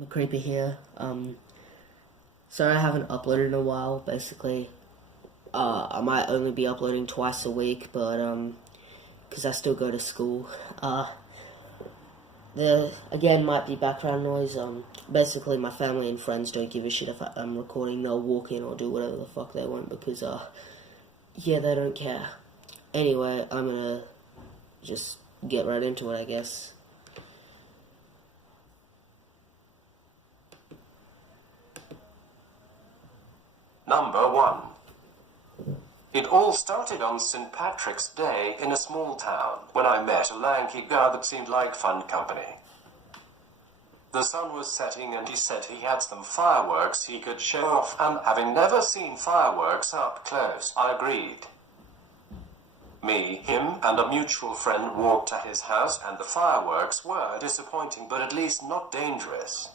McCreepy here. Sorry I haven't uploaded in a while. Basically, I might only be uploading twice a week, but because I still go to school. There again might be background noise. Basically my family and friends don't give a shit if I'm recording. They'll walk in or do whatever the fuck they want because yeah, they don't care. Anyway, I'm gonna just get right into it, I guess. Number 1. It all started on St. Patrick's Day in a small town, when I met a lanky guy that seemed like fun company. The sun was setting and he said he had some fireworks he could show off, and having never seen fireworks up close, I agreed. Me, him, and a mutual friend walked to his house, and the fireworks were disappointing but at least not dangerous.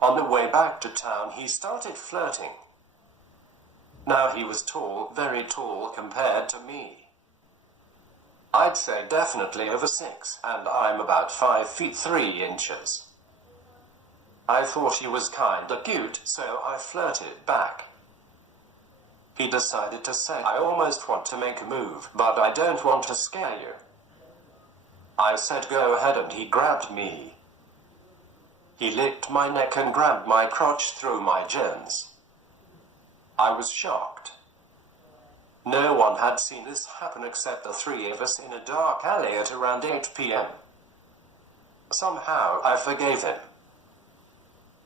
On the way back to town, he started flirting. Now he was tall, very tall compared to me. I'd say definitely over 6, and I'm about 5 feet 3 inches. I thought he was kinda cute, so I flirted back. He decided to say, "I almost want to make a move, but I don't want to scare you." I said go ahead, and he grabbed me. He licked my neck and grabbed my crotch through my jeans. I was shocked. No one had seen this happen except the 3 of us in a dark alley at around 8 p.m. Somehow I forgave him.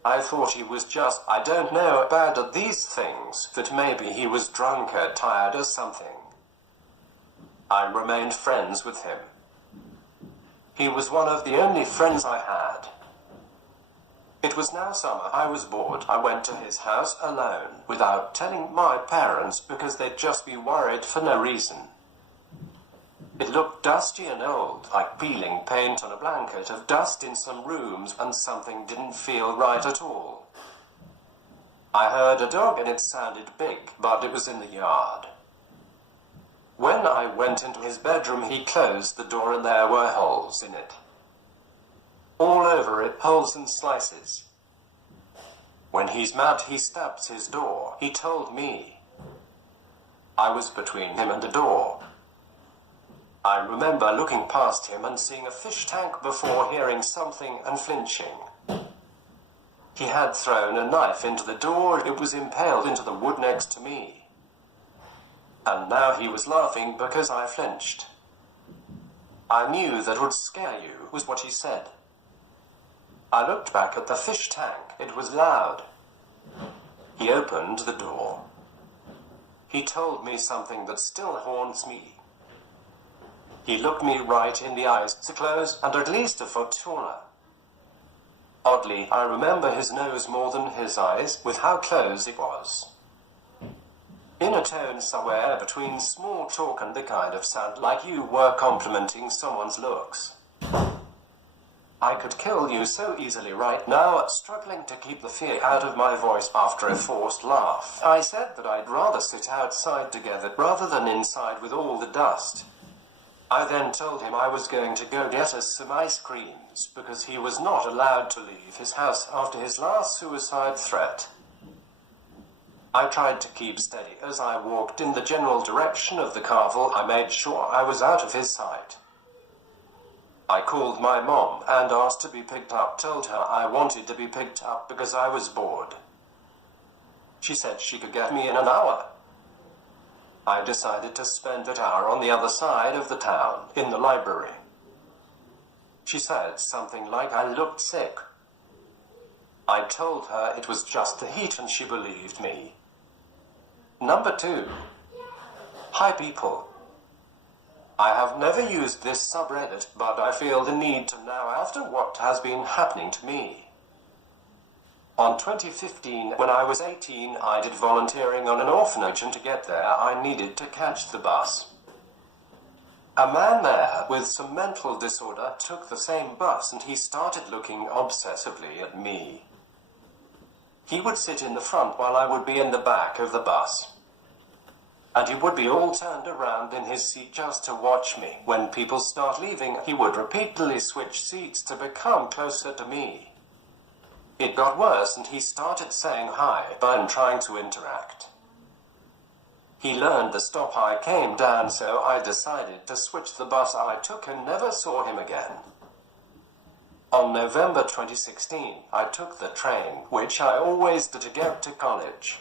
I thought he was just, I don't know, bad at these things, that maybe he was drunk or tired or something. I remained friends with him. He was one of the only friends I had. It was now summer. I was bored. I went to his house alone, without telling my parents, because they'd just be worried for no reason. It looked dusty and old, like peeling paint on a blanket of dust in some rooms, and something didn't feel right at all. I heard a dog and it sounded big, but it was in the yard. When I went into his bedroom, he closed the door and there were holes in it. All over it, holes and slices. When he's mad, he stabs his door, he told me. I was between him and the door. I remember looking past him and seeing a fish tank before hearing something and flinching. He had thrown a knife into the door. It was impaled into the wood next to me. And now he was laughing because I flinched. "I knew that would scare you," was what he said. I looked back at the fish tank. It was loud. He opened the door. He told me something that still haunts me. He looked me right in the eyes, so close and at least a foot taller. Oddly, I remember his nose more than his eyes, with how close it was. In a tone somewhere between small talk and the kind of sound like you were complimenting someone's looks. I could kill you so easily right now, struggling to keep the fear out of my voice after a forced laugh. I said that I'd rather sit outside together rather than inside with all the dust. I then told him I was going to go get us some ice creams, because he was not allowed to leave his house after his last suicide threat. I tried to keep steady as I walked in the general direction of the carvel. I made sure I was out of his sight. I called my mom and asked to be picked up, told her I wanted to be picked up because I was bored. She said she could get me in an hour. I decided to spend that hour on the other side of the town, in the library. She said something like I looked sick. I told her it was just the heat and she believed me. Number 2. Hi people. I have never used this subreddit, but I feel the need to now after what has been happening to me. On 2015, when I was 18, I did volunteering on an orphanage, and to get there, I needed to catch the bus. A man there with some mental disorder took the same bus, and he started looking obsessively at me. He would sit in the front while I would be in the back of the bus. And he would be all turned around in his seat just to watch me. When people start leaving, he would repeatedly switch seats to become closer to me. It got worse and he started saying hi and trying to interact. He learned the stop I came down, so I decided to switch the bus I took and never saw him again. On November 2016, I took the train, which I always did to get to college.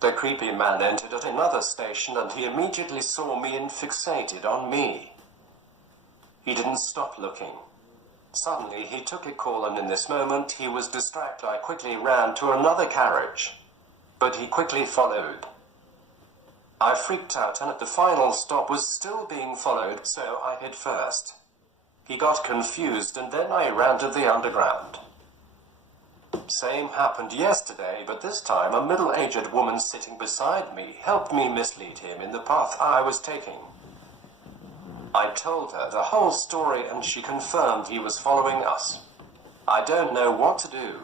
The creepy man entered at another station and he immediately saw me and fixated on me. He didn't stop looking. Suddenly he took a call and in this moment he was distracted. I quickly ran to another carriage, but he quickly followed. I freaked out and at the final stop was still being followed, so I hid first. He got confused and then I ran to the underground. Same happened yesterday, but this time a middle-aged woman sitting beside me helped me mislead him in the path I was taking. I told her the whole story and she confirmed he was following us. I don't know what to do.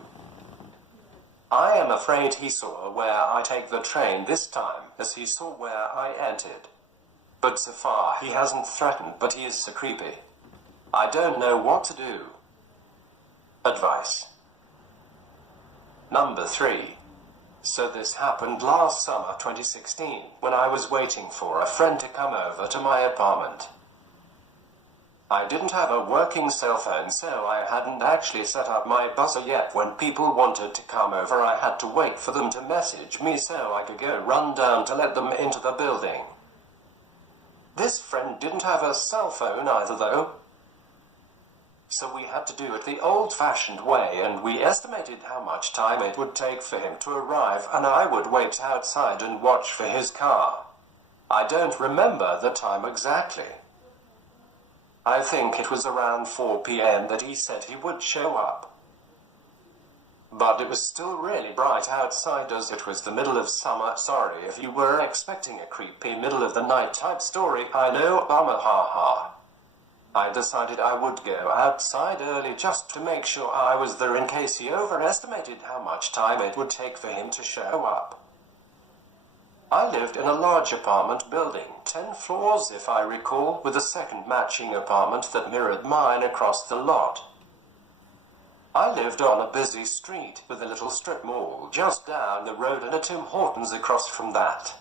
I am afraid he saw where I take the train this time, as he saw where I entered. But so far he hasn't threatened, but he is so creepy. I don't know what to do. Advice. Number 3. So this happened last summer 2016, when I was waiting for a friend to come over to my apartment. I didn't have a working cell phone, so I hadn't actually set up my buzzer yet. When people wanted to come over, I had to wait for them to message me so I could go run down to let them into the building. This friend didn't have a cell phone either though. So we had to do it the old-fashioned way, and we estimated how much time it would take for him to arrive, and I would wait outside and watch for his car. I don't remember the time exactly. I think it was around 4 p.m. that he said he would show up. But it was still really bright outside as it was the middle of summer. Sorry if you were expecting a creepy middle of the night type story. I know, bummer, haha. I decided I would go outside early just to make sure I was there in case he overestimated how much time it would take for him to show up. I lived in a large apartment building, 10 floors if I recall, with a second matching apartment that mirrored mine across the lot. I lived on a busy street with a little strip mall just down the road and a Tim Hortons across from that.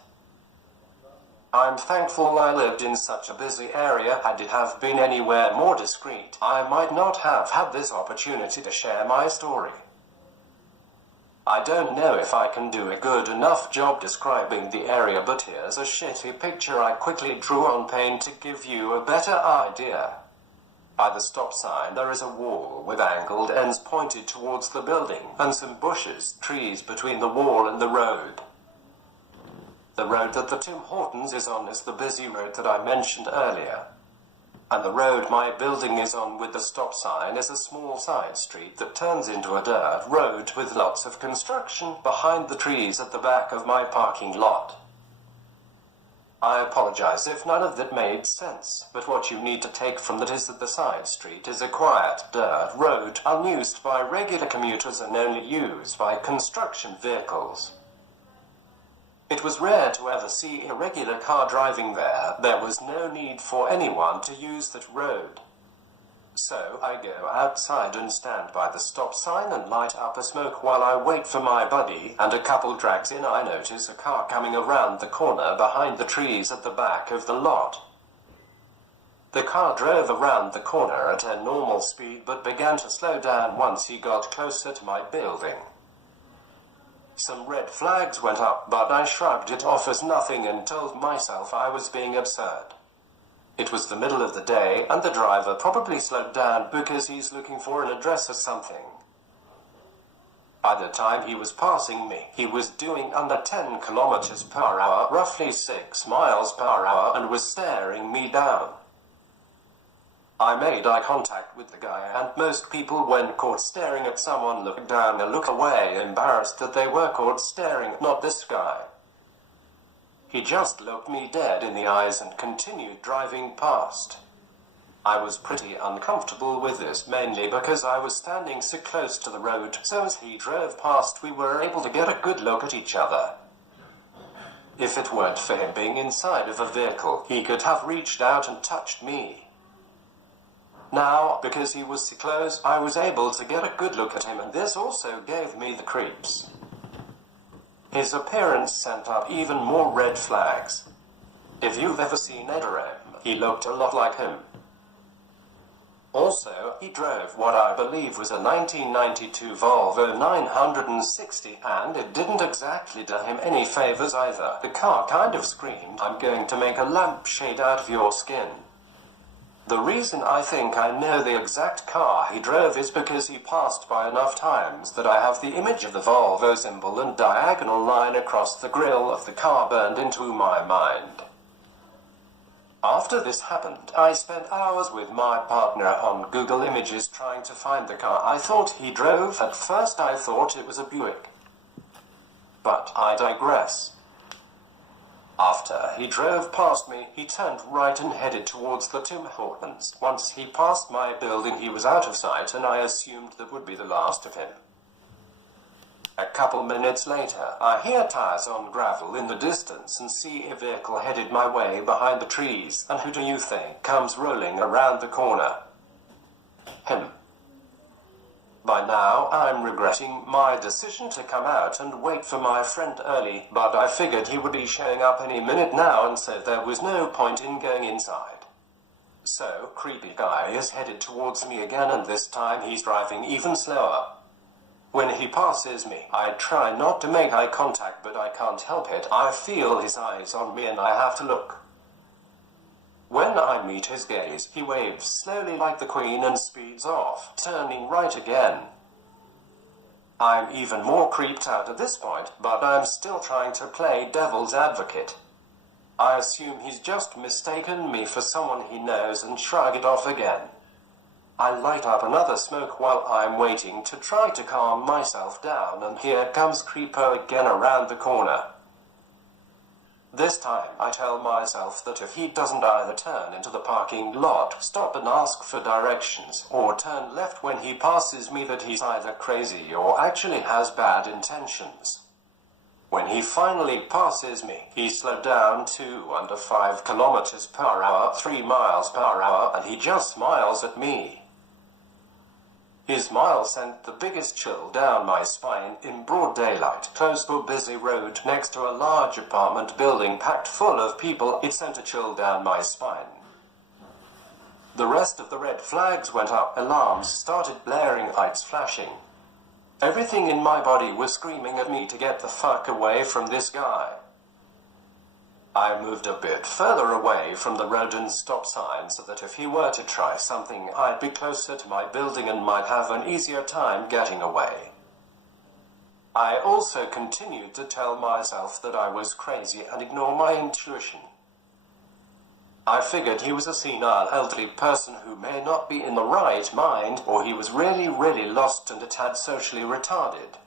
I'm thankful I lived in such a busy area. Had it have been anywhere more discreet, I might not have had this opportunity to share my story. I don't know if I can do a good enough job describing the area, but here's a shitty picture I quickly drew on paint to give you a better idea. By the stop sign there is a wall with angled ends pointed towards the building, and some bushes, trees between the wall and the road. The road that the Tim Hortons is on is the busy road that I mentioned earlier. And the road my building is on with the stop sign is a small side street that turns into a dirt road with lots of construction behind the trees at the back of my parking lot. I apologize if none of that made sense, but what you need to take from that is that the side street is a quiet dirt road unused by regular commuters and only used by construction vehicles. It was rare to ever see a regular car driving there. There was no need for anyone to use that road. So I go outside and stand by the stop sign and light up a smoke while I wait for my buddy, and a couple drags in I notice a car coming around the corner behind the trees at the back of the lot. The car drove around the corner at a normal speed but began to slow down once he got closer to my building. Some red flags went up, but I shrugged it off as nothing and told myself I was being absurd. It was the middle of the day, and the driver probably slowed down because he's looking for an address or something. By the time he was passing me, he was doing under 10 kilometers per hour, roughly 6 miles per hour, and was staring me down. I made eye contact with the guy, and most people when caught staring at someone look down or look away, embarrassed that they were caught staring, not this guy. He just looked me dead in the eyes and continued driving past. I was pretty uncomfortable with this, mainly because I was standing so close to the road, so as he drove past we were able to get a good look at each other. If it weren't for him being inside of a vehicle, he could have reached out and touched me. Now, because he was so close, I was able to get a good look at him, and this also gave me the creeps. His appearance sent up even more red flags. If you've ever seen Edoram, he looked a lot like him. Also, he drove what I believe was a 1992 Volvo 960, and it didn't exactly do him any favors either. The car kind of screamed, "I'm going to make a lampshade out of your skin." The reason I think I know the exact car he drove is because he passed by enough times that I have the image of the Volvo symbol and diagonal line across the grille of the car burned into my mind. After this happened, I spent hours with my partner on Google Images trying to find the car I thought he drove. At first I thought it was a Buick. But I digress. After he drove past me, he turned right and headed towards the Tim Hortons. Once he passed my building, he was out of sight, and I assumed that would be the last of him. A couple minutes later, I hear tires on gravel in the distance and see a vehicle headed my way behind the trees. And who do you think comes rolling around the corner? Him. By now, I'm regretting my decision to come out and wait for my friend early, but I figured he would be showing up any minute now, and so there was no point in going inside. So, creepy guy is headed towards me again, and this time he's driving even slower. When he passes me, I try not to make eye contact, but I can't help it. I feel his eyes on me and I have to look. When I meet his gaze, he waves slowly like the Queen and speeds off, turning right again. I'm even more creeped out at this point, but I'm still trying to play devil's advocate. I assume he's just mistaken me for someone he knows and shrug it off again. I light up another smoke while I'm waiting to try to calm myself down, and here comes Creepo again around the corner. This time, I tell myself that if he doesn't either turn into the parking lot, stop and ask for directions, or turn left when he passes me, that he's either crazy or actually has bad intentions. When he finally passes me, he slowed down to under 5 kilometers per hour, 3 miles per hour, and he just smiles at me. His smile sent the biggest chill down my spine. In broad daylight, close to a busy road next to a large apartment building packed full of people, it sent a chill down my spine. The rest of the red flags went up, alarms started blaring, lights flashing. Everything in my body was screaming at me to get the fuck away from this guy. I moved a bit further away from the road and stop sign so that if he were to try something, I'd be closer to my building and might have an easier time getting away. I also continued to tell myself that I was crazy and ignore my intuition. I figured he was a senile elderly person who may not be in the right mind, or he was really lost and a tad socially retarded.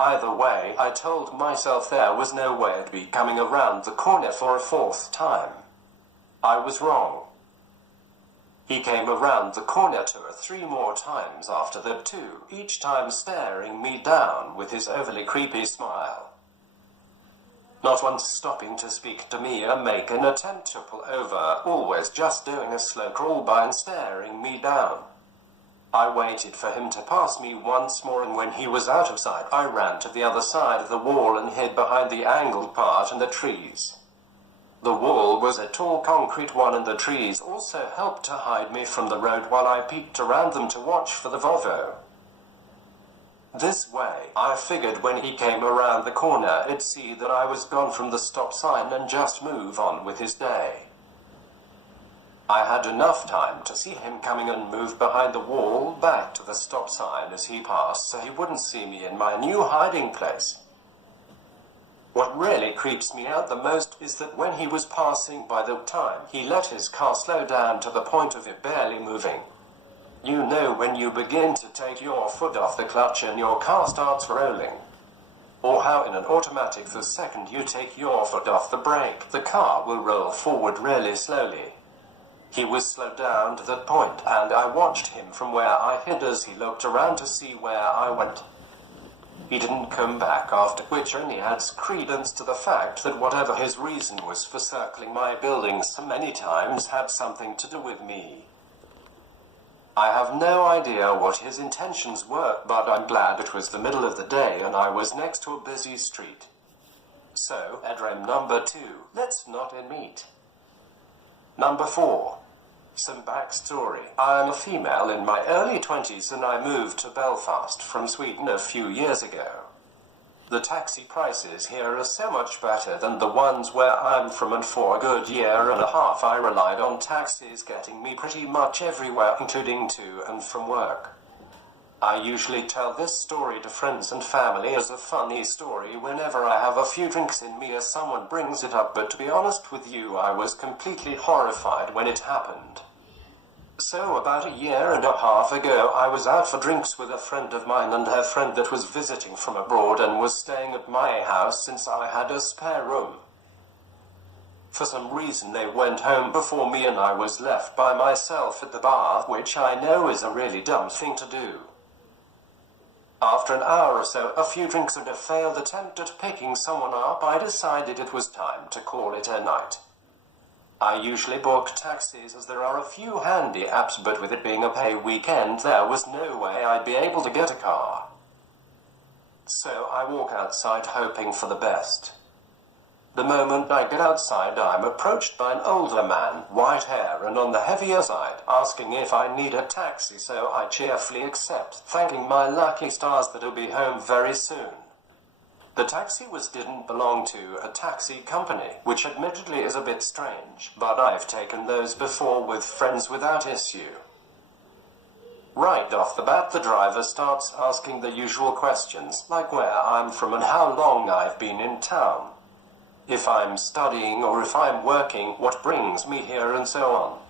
Either way, I told myself there was no way I'd be coming around the corner for a 4th time. I was wrong. He came around the corner 2 or 3 more times after the 2, each time staring me down with his overly creepy smile. Not once stopping to speak to me or make an attempt to pull over, always just doing a slow crawl by and staring me down. I waited for him to pass me once more, and when he was out of sight, I ran to the other side of the wall and hid behind the angled part in the trees. The wall was a tall concrete one, and the trees also helped to hide me from the road while I peeked around them to watch for the Volvo. This way, I figured when he came around the corner, he'd see that I was gone from the stop sign and just move on with his day. I had enough time to see him coming and move behind the wall back to the stop sign as he passed, so he wouldn't see me in my new hiding place. What really creeps me out the most is that when he was passing by the time, he let his car slow down to the point of it barely moving. You know when you begin to take your foot off the clutch and your car starts rolling. Or how in an automatic the second you take your foot off the brake, the car will roll forward really slowly. He was slowed down to that point, and I watched him from where I hid as he looked around to see where I went. He didn't come back, after which only adds credence to the fact that whatever his reason was for circling my building so many times had something to do with me. I have no idea what his intentions were, but I'm glad it was the middle of the day and I was next to a busy street. So, Edrem number 2, let's not meet. Number 4. Some backstory. I am a female in my early 20s and I moved to Belfast from Sweden a few years ago. The taxi prices here are so much better than the ones where I'm from, and for a good year and a half I relied on taxis getting me pretty much everywhere, including to and from work. I usually tell this story to friends and family as a funny story whenever I have a few drinks in me, as someone brings it up, but to be honest with you, I was completely horrified when it happened. So about a year and a half ago, I was out for drinks with a friend of mine and her friend that was visiting from abroad and was staying at my house since I had a spare room. For some reason they went home before me and I was left by myself at the bar, which I know is a really dumb thing to do. After an hour or so, a few drinks and a failed attempt at picking someone up, I decided it was time to call it a night. I usually book taxis as there are a few handy apps, but with it being a pay weekend, there was no way I'd be able to get a car. So I walk outside hoping for the best. The moment I get outside, I'm approached by an older man, white hair and on the heavier side, asking if I need a taxi, so I cheerfully accept, thanking my lucky stars that I'll be home very soon. The taxi didn't belong to a taxi company, which admittedly is a bit strange, but I've taken those before with friends without issue. Right off the bat, the driver starts asking the usual questions, like where I'm from and how long I've been in town, if I'm studying or if I'm working, what brings me here, and so on.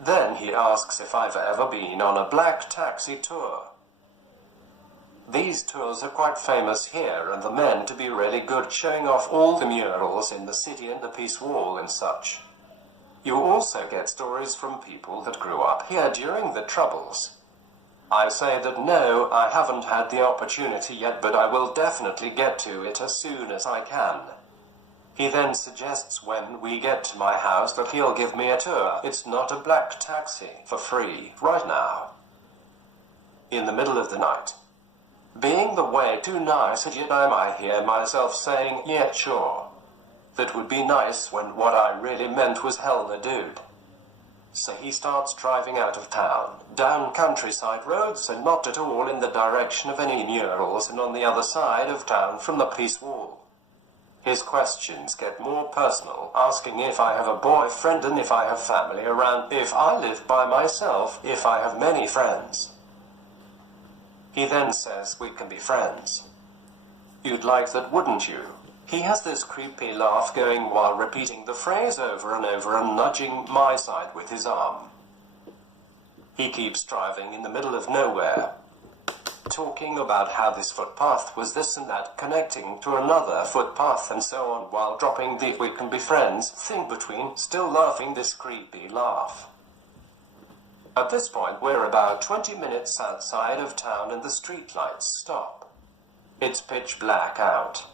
Then he asks if I've ever been on a black taxi tour. These tours are quite famous here, and the men to be really good, showing off all the murals in the city and the Peace Wall and such. You also get stories from people that grew up here during the Troubles. I say that no, I haven't had the opportunity yet, but I will definitely get to it as soon as I can. He then suggests when we get to my house that he'll give me a tour. It's not a black taxi, for free, right now. In the middle of the night. Being the way too nice at yet I hear myself saying, yeah, sure. That would be nice, when what I really meant was hell no, dude. So he starts driving out of town, down countryside roads and not at all in the direction of any murals, and on the other side of town from the Peace Wall. His questions get more personal, asking if I have a boyfriend and if I have family around, if I live by myself, if I have many friends. He then says we can be friends. You'd like that, wouldn't you? He has this creepy laugh going while repeating the phrase over and over and nudging my side with his arm. He keeps driving in the middle of nowhere, talking about how this footpath was this and that, connecting to another footpath and so on, while dropping the we can be friends thing between, still laughing this creepy laugh. At this point, we're about 20 minutes outside of town and the streetlights stop. It's pitch black out.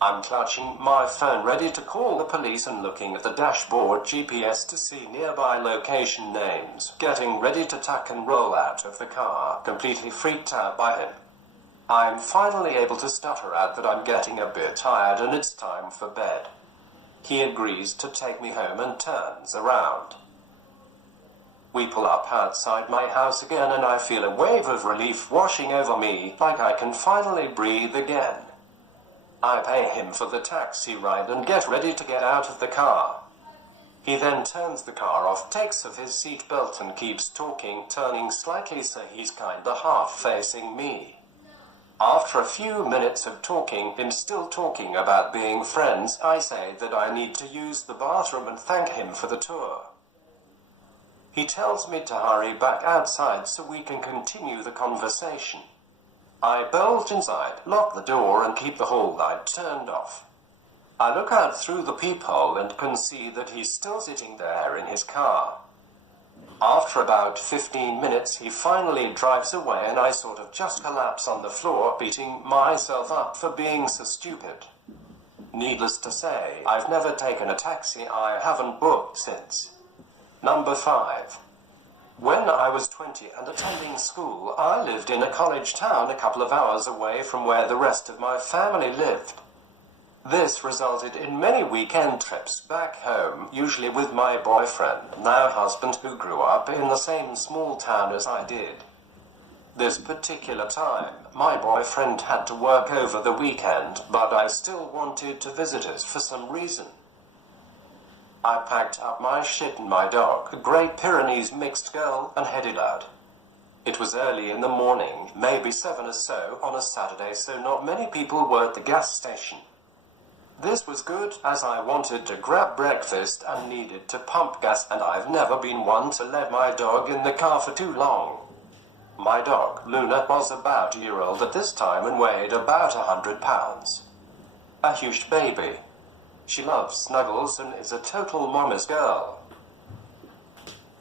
I'm clutching my phone ready to call the police and looking at the dashboard GPS to see nearby location names, getting ready to tuck and roll out of the car, completely freaked out by him. I'm finally able to stutter out that I'm getting a bit tired and it's time for bed. He agrees to take me home and turns around. We pull up outside my house again and I feel a wave of relief washing over me, like I can finally breathe again. I pay him for the taxi ride and get ready to get out of the car. He then turns the car off, takes off his seatbelt and keeps talking, turning slightly so he's kinda half facing me. After a few minutes of talking, him still talking about being friends, I say that I need to use the bathroom and thank him for the tour. He tells me to hurry back outside so we can continue the conversation. I bolt inside, lock the door and keep the hall light turned off. I look out through the peephole and can see that he's still sitting there in his car. After about 15 minutes he finally drives away and I sort of just collapse on the floor, beating myself up for being so stupid. Needless to say, I've never taken a taxi. I haven't booked since. Number 5. When I was 20 and attending school, I lived in a college town a couple of hours away from where the rest of my family lived. This resulted in many weekend trips back home, usually with my boyfriend, now husband, who grew up in the same small town as I did. This particular time, my boyfriend had to work over the weekend, but I still wanted to visit us for some reason. I packed up my shit and my dog, a Great Pyrenees mixed girl, and headed out. It was early in the morning, maybe 7 or so, on a Saturday, so not many people were at the gas station. This was good, as I wanted to grab breakfast and needed to pump gas, and I've never been one to let my dog in the car for too long. My dog, Luna, was about a year old at this time and weighed about 100 pounds. A huge baby. She loves snuggles and is a total mama's girl.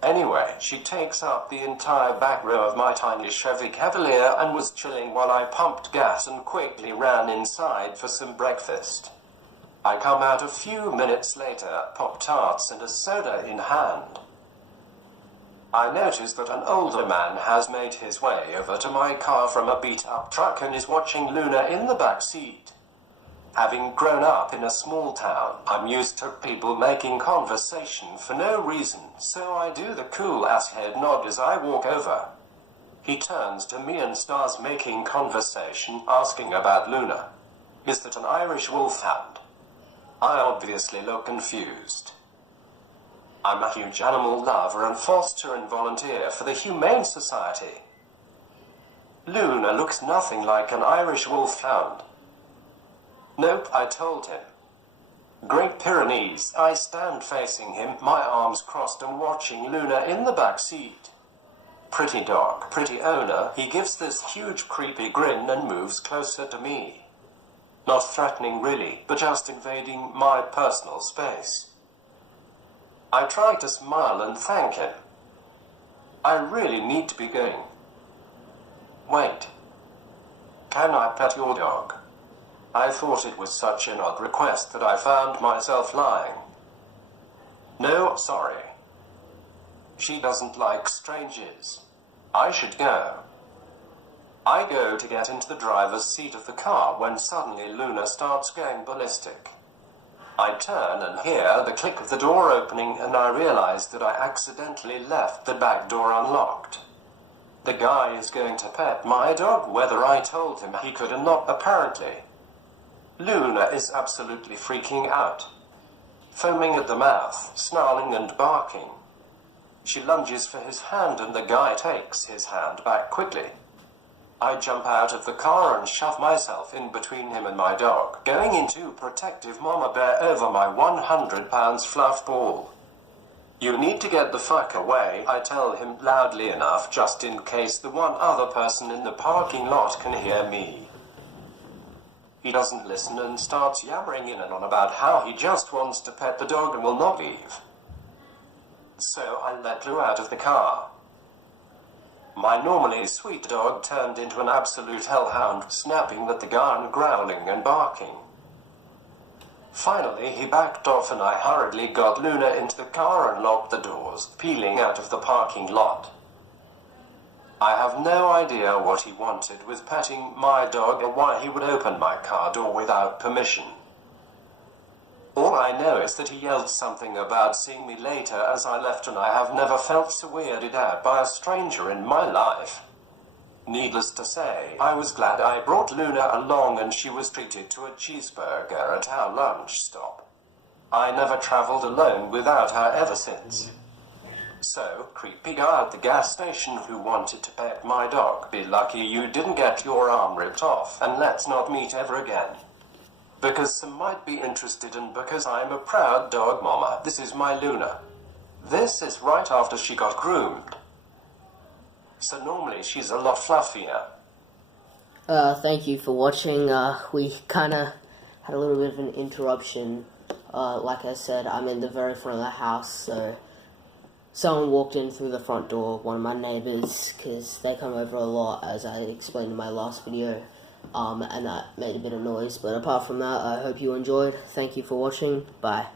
Anyway, she takes up the entire back row of my tiny Chevy Cavalier and was chilling while I pumped gas and quickly ran inside for some breakfast. I come out a few minutes later, Pop-Tarts and a soda in hand. I notice that an older man has made his way over to my car from a beat-up truck and is watching Luna in the back seat. Having grown up in a small town, I'm used to people making conversation for no reason, so I do the cool-ass head nod as I walk over. He turns to me and starts making conversation, asking about Luna. Is that an Irish wolfhound? I obviously look confused. I'm a huge animal lover and foster and volunteer for the Humane Society. Luna looks nothing like an Irish wolfhound. Nope, I told him. Great Pyrenees. I stand facing him, my arms crossed and watching Luna in the back seat. Pretty dog, pretty owner. He gives this huge creepy grin and moves closer to me. Not threatening really, but just invading my personal space. I try to smile and thank him. I really need to be going. Wait. Can I pet your dog? I thought it was such an odd request that I found myself lying. No, sorry. She doesn't like strangers. I should go. I go to get into the driver's seat of the car when suddenly Luna starts going ballistic. I turn and hear the click of the door opening and I realize that I accidentally left the back door unlocked. The guy is going to pet my dog whether I told him he could or not, apparently. Luna is absolutely freaking out. Foaming at the mouth, snarling and barking. She lunges for his hand and the guy takes his hand back quickly. I jump out of the car and shove myself in between him and my dog, going into protective mama bear over my 100 pounds fluff ball. You need to get the fuck away, I tell him loudly enough just in case the one other person in the parking lot can hear me. He doesn't listen and starts yammering in and on about how he just wants to pet the dog and will not leave. So I let Lou out of the car. My normally sweet dog turned into an absolute hellhound, snapping at the guy and growling and barking. Finally, he backed off and I hurriedly got Luna into the car and locked the doors, peeling out of the parking lot. I have no idea what he wanted with petting my dog or why he would open my car door without permission. All I know is that he yelled something about seeing me later as I left, and I have never felt so weirded out by a stranger in my life. Needless to say, I was glad I brought Luna along and she was treated to a cheeseburger at our lunch stop. I never traveled alone without her ever since. So, creepy guy at the gas station who wanted to pet my dog, be lucky you didn't get your arm ripped off, and let's not meet ever again. Because some might be interested and because I'm a proud dog mama, this is my Luna. This is right after she got groomed. So normally she's a lot fluffier. Thank you for watching. We kinda had a little bit of an interruption. Like I said, I'm in the very front of the house, so someone walked in through the front door, one of my neighbors, because they come over a lot, as I explained in my last video, and that made a bit of noise. But apart from that, I hope you enjoyed. Thank you for watching. Bye.